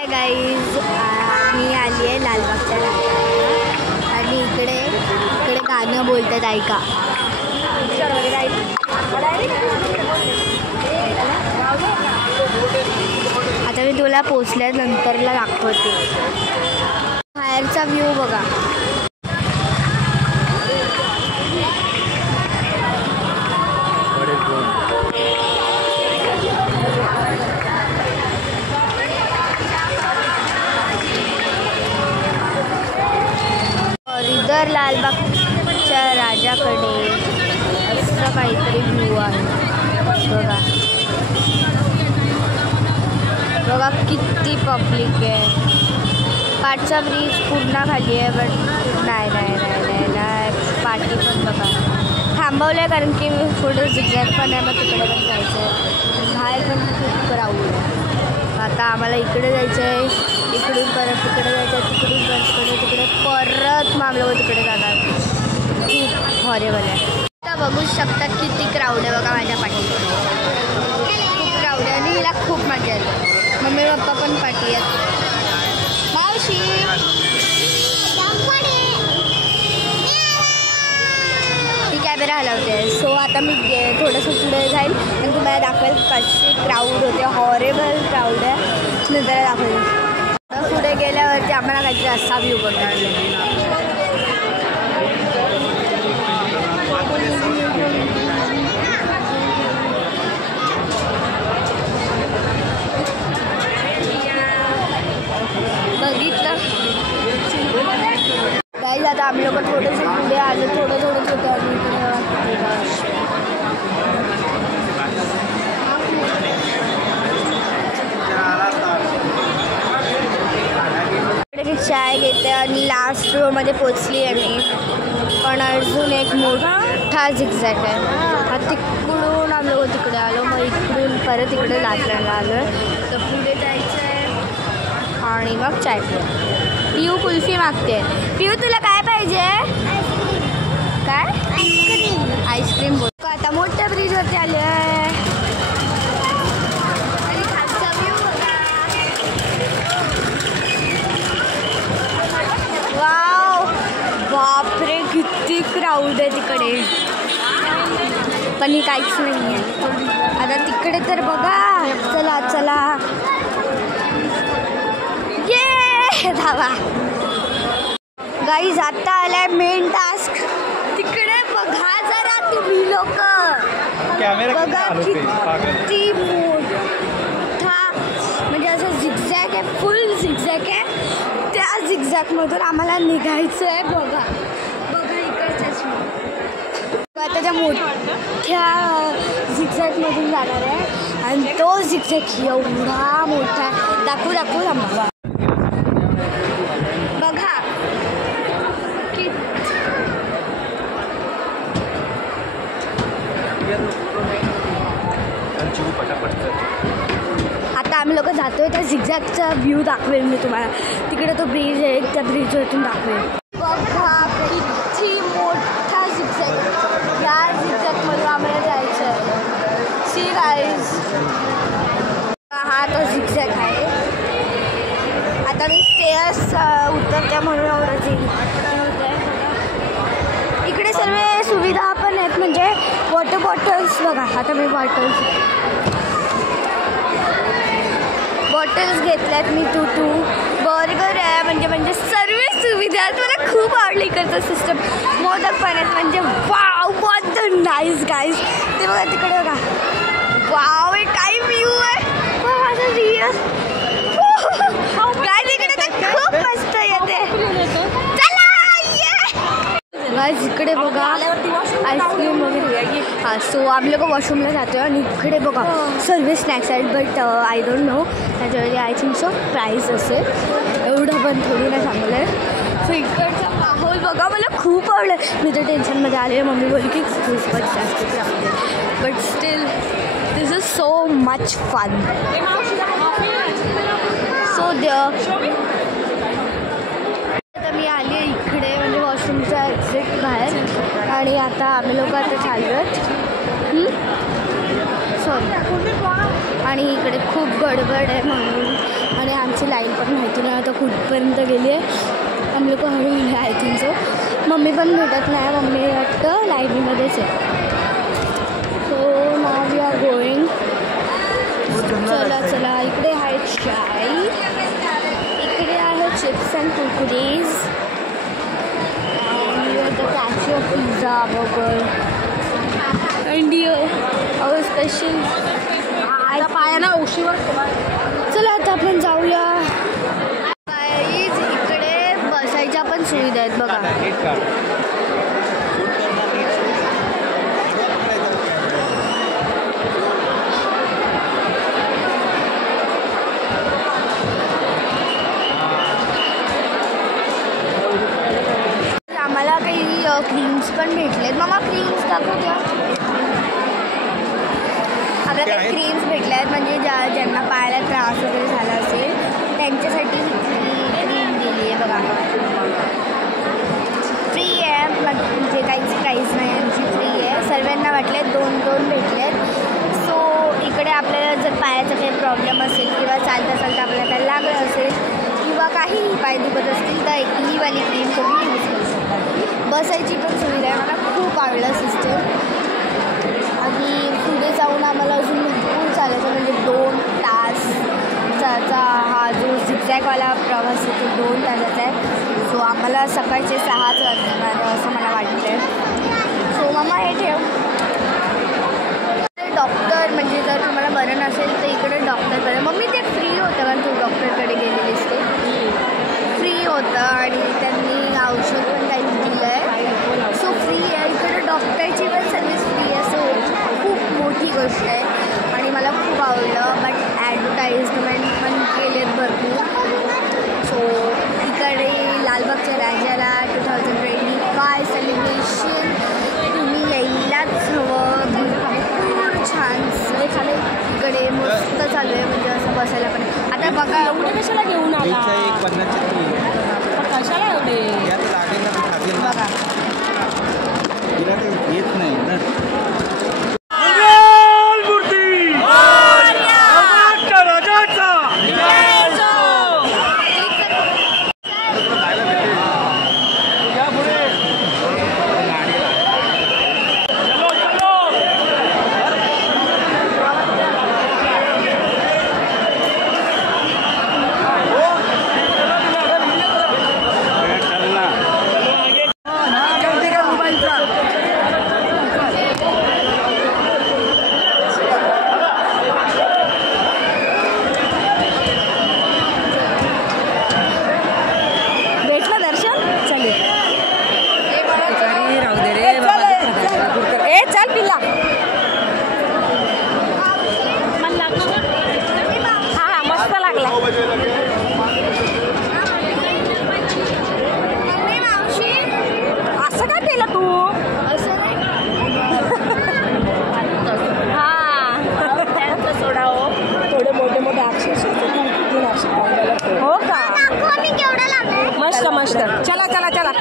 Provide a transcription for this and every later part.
Hi guys, मी आली आहे लालबागच्या राजाला आणि इकडे गाणं बोलतात ऐका. आता मी तुला पोचल्यानंतरला दाखवते. बाहेरचा व्ह्यू बघा. इधर लालबागच्या राजाकडे असं काहीतरी व्ह्यू आहे बघा. बघा किती पब्लिक आहे. पाटचा ब्रिज पूर्ण खाली आहे, बट नाही पार्टी पण बघा थांबवलं आहे कारण की पुढे झिगझॅग पण आहे. मग तिकडे पण जायचं आहे. बाहेर पण खूप क्राऊड आहे. आता आम्हाला इकडे जायचं आहे, इकडून परत तिकडे जायचं आहे, तिकडून परत तिकडे परत मग आम्ही तिकडे जाणार. खूप हॉरेबल आहे. आता बघू शकतात किती क्राऊड आहे बघा माझ्या पाठीवर. खूप क्राऊड आहे आणि हिला खूप मजा येते. मम्मी पप्पा पण पाठी आहेत. मावशी ही कॅमेरा हलवते. सो आता मी थोडंसं पुढे जाईल आणि तुम्हाला दाखवेल कशी क्राऊड होते. हॉरेबल क्राऊड आहे. नंतर दाखवेल. पुढे गेल्यावरती आम्हाला काहीतरी असा व्ह्यू बघायला. बघितलं गाईज. आता आम्ही लोक थोडंसं पुढे आलो. थोडंच होतं आणि चाय घेते आणि लास्ट रोमध्ये पोचली आहे मी. पण अजून एक मोठा झिगझॅग आहे. तिकडून आम्ही लोक तिकडे आलो. मग इकडून परत इकडे लाटण्याला आलो. तर पुढे जायचं आहे आणि मग चाय पिऊ. कुल्फी मागते. पिऊ तुला काय पाहिजे? काय? आईस्क्रीम बोल. आता मोठ्या ब्रिजवरती आले आहे. वाव, बापरे किती क्राऊड आहे तिकडे. पण ही काहीच नाही आहे. आता तिकडे तर बघा. चला चला ये धावा. गाईज आता आलाय मेन टास्क. तिकडे बघा जरा तुम्ही लोक. बघा किती मोठा म्हणजे असं झिगझॅग आहे. फुल झिगझॅग आहे. त्या झिगझॅगमधून आम्हाला निघायचं आहे. बघा बघा इकडच्याच आता त्या मोठ्या झिगझॅगमधून जाणार आहे आणि तो झिगझॅग एवढा मोठा आहे. दाखवू थांबा. बघा आता आम्ही लोक जातोय. त्या झिगझॅगचा व्ह्यू दाखवेल मी तुम्हाला. तिकडे तो ब्रिज आहे, त्या ब्रिजवरतून दाखवेल. बघा किती मोठा झिगझॅग. या झिगझॅगमधून आम्हाला जायचं आहे. सी गाईज, हा तो झिगझॅग आहे. आता मी स्टेअर्स उतरते म्हणून एवढं इकडे सर्व सुविधा पण आहेत. म्हणजे वॉटर बॉटल्स बघा. आता मी बॉटल्स घेतल्यात मी. टू बर्गर आहे. म्हणजे सर्व सुविधा आहेत. मला खूप आवडली इकडचं सिस्टम. मोदक पण आहेत. म्हणजे wow what the nice guys. ते बघा तिकडे बघा. वाव काय व्ह्यू आहे. माझं रिअल काय तिकडे तर खूप मस्त येते. गाईज इकडे बघा आईस्क्रीम वगैरे. हां सो आम्ही लोक वॉशरूमला जातो आहे. आणि इकडे बघा सर्व स्नॅक्स आहेत. बट आय डोंट नो त्याच्यावरती आय थिंक सो प्राईस असेल. एवढं पण थोडी नाही चांगलं आहे. सो इकडचा माहोल बघा. मला खूप आवडलं. मी तर टेन्शनमध्ये आले. मम्मी बोलली की खूपच जास्त चांगले. But still this is so much fun. So आता मी आली आहे इकडे म्हणजे वॉशरूमच्या एक्झॅक्ट बाहेर. आणि आता आम्ही लोक आता चाललो आहेत. सॉरी. आणि इकडे खूप गडबड आहे म्हणून. आणि आमच्या जायची लाईन पण माहिती नाही आता कुठपर्यंत गेली आहे. आम्ही लोक हळूहळू आय थिंक सो. मम्मी पण भेटत नाही, मम्मी वाटतं लायब्ररीमध्येच आहे. So now we are going. चला चला, इकडे आहे चाय, इकडे आहे chips and Kurkures, cashew pizza burger India our special पायाना उशीवर. चला आता आपण जाऊया. इकडे बसायच्या पण सुविधा आहेत बघा. आम्हाला काही क्रीम्स पण भेटलेत. मग क्रीम्स दाखवत्या. आपल्याला काही क्रीम्स भेटल्या आहेत म्हणजे ज्यांना पायाला त्रास वगैरे झाला असेल त्यांच्यासाठी ही क्रीम दिली आहे बघा. फ्री आहे, म्हणजे काहीच प्राईस नाही, आमची फ्री आहे. सर्वांना वाटले 2 भेटलेत. सो इकडे आपल्याला जर पायाचा काही प्रॉब्लेम असेल किंवा चालता चालता आपल्याला काही लागलं असेल किंवा काहीही पाय दुखत असतील तर ही वाली क्रीम तुम्ही यूज करू शकता. बसायची पण सुविधा आहे. मला खूप आवडलं सिस्टम. आणि पुढे जाऊन आम्हाला अजून भरपूर चालायचं म्हणजे 2 तासचा हा जो झिगझॅगवाला प्रवास आहे तो 2 तासाचा आहे. सो आम्हाला सकाळचे 6 वाजणार असं मला वाटतं आहे. सो मम्मा हे ठेव. डॉक्टर म्हणजे जर तुम्हाला बरं नसेल तर इकडे डॉक्टरकडे मम्मी ते फ्री होतं कारण तू डॉक्टरकडे गेलेलीस ते फ्री होतं आणि त्यांनी औषध पण काही दिलं आहे. सो फ्री आहे इकडे. डॉक्टरची पण सर्विस फ्री आहे. सो खूप मोठी गोष्ट आहे आणि मला खूप आवडलं. बट ॲडव्हर्टाइजमेंट पण केलेत भरपूर. सो इकडे लालबागच्या राजाला 2025 सेलिब्रेशन तुम्ही यायलाच हवं. भरपूर छान इकडे मस्त चालू आहे म्हणजे असं बसायला पण. आता बघा एवढे कशाला घेऊन आला कशाला एवढे बघा येत नाही ना. असं काय केलं तू? असं त्यांचं सोडा हो. थोडे मोठे अक्षर हो का? मस्त मस्त. चला चला चला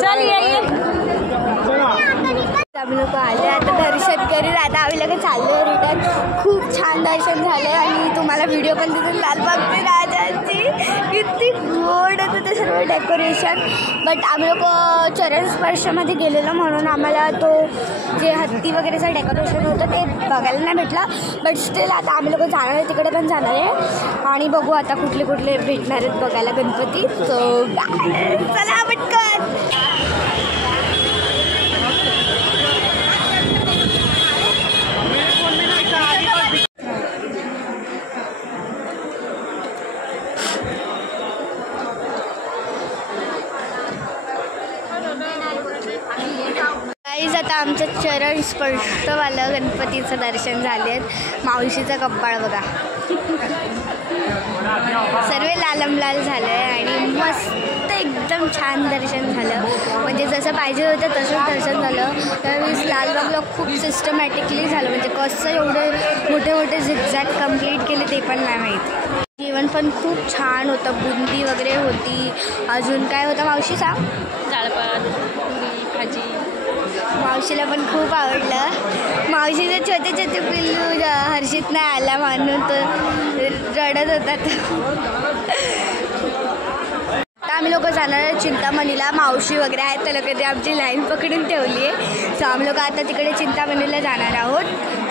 चल ये. आम्ही लोक आले आता दर्शन करून. आता आम्ही लोक चाललो रिटर्न. खूप छान दर्शन झालं आणि तुम्हाला व्हिडिओ पण दिसून लालबागची राजांची किती गोड होतं ते सर्व डेकोरेशन. बट आम्ही लोक चरण स्पर्शमध्ये गेलेलो म्हणून आम्हाला तो जे हत्ती वगैरेचं डेकोरेशन होतं ते बघायला नाही भेटलं. बट स्टील आता आम्ही लोक जाणार आहे तिकडे पण जाणार आहे आणि बघू आता कुठले कुठले भेटणार आहेत बघायला गणपती. सो चला पटकन. आता आमचं चरण स्पर्शवालं गणपतीचं दर्शन झाले. मावशीचा कपाळ बघा सर्व लालमलाल झालं आहे आणि मस्त एकदम छान दर्शन झालं. म्हणजे जसं पाहिजे होतं तसंच दर्शन झालं. त्यावेळेस लालबागला खूप सिस्टमॅटिकली झालं. म्हणजे कसं एवढे मोठे झिगझॅग कंप्लीट केले ते पण नाही माहीत. जेवण पण खूप छान होतं. बुंदी वगैरे होती. अजून काय होतं मावशी सांग? डाळ भात, पुरी, भाजी मावशीला पण खूप आवडलं. मावशीचे छोटे छोटे पिल्लू हर्षित नाही आला म्हणून तो रडत होता. तर आम्ही लोक जाणार चिंतामणीला. मावशी वगैरे आहेत तर लोक आमची लाईन पकडून ठेवली आहे. सो आम्ही लोक आता तिकडे चिंतामणीला जाणार आहोत.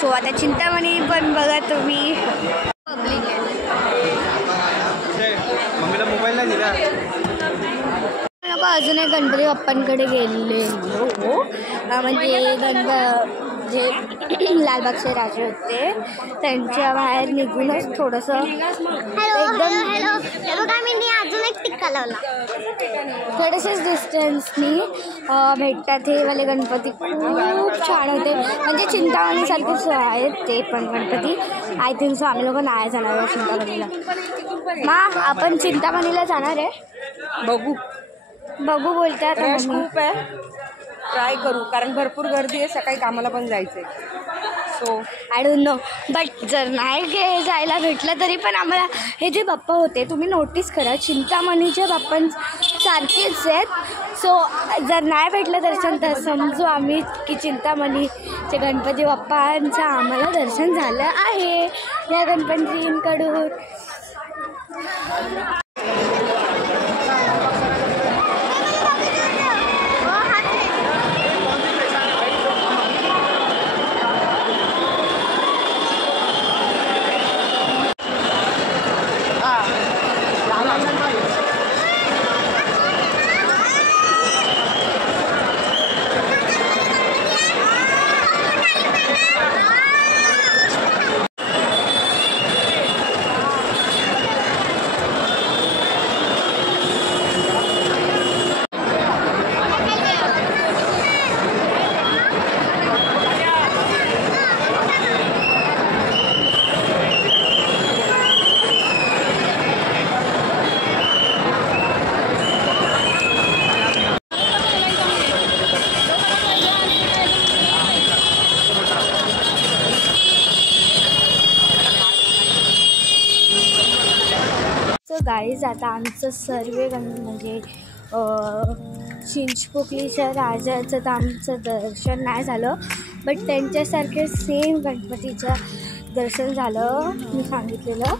सो आता चिंतामणी पण बघा तुम्ही पब्लिक आहे. मम्मीला मोबाईल नाही दिला. लोक अजून एक गणपती बाप्पांकडे गेले म्हणजे जे लालबागचे राजे होते त्यांच्या बाहेर निघूनच थोडंसं एकदम अजून एक टिक्का लावला. थोडेसेच डिस्टन्सनी भेटतात हे वाले गणपती. खूप छान होते म्हणजे चिंतामणीसारखेच आहेत ते पण गणपती. आय थिंक सो आम्ही लोक नाही जाणार आहे चिंतामणीला. आपण चिंतामणीला जाणार आहे. बघू बोलतात. रश खूप आहे. ट्राय करू कारण भरपूर गर्दी आहे. सकाळी कामाला पण जायचं आहे. So I don't know. But जर नाही जायला भेटलं तरी पण आम्हाला हे जे बाप्पा होते तुम्ही नोटीस करा चिंतामणीच्या बाप्पांसारखेच आहेत. सो जर नाही भेटलं दर्शन तर समजू आम्ही की चिंतामणीचे गणपती बाप्पांचं आम्हाला दर्शन झालं आहे या गणपतींकडून. गाईज आता आमचं सर्व म्हणजे चिंचपोकलीच्या राजाचं तर आमचं दर्शन नाही झालं. बट त्यांच्यासारखे सेम गणपतीचं दर्शन झालं. मी सांगितलेलं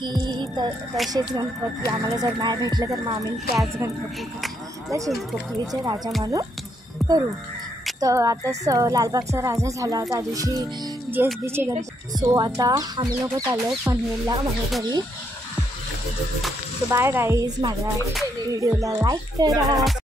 की तसेच गणपती आम्हाला जर नाही भेटलं तर मग आम्ही त्याच गणपतीला चिंचपोकलीचे राजा म्हणून करू. तर आता लालबागचा राजा झाला त्या दिवशी GSBचे गणपती. सो आता आम्ही लोक चाललो आहे पनवेलला माझ्या घरी. So bye guys. माझ्या व्हिडिओला लाईक करा.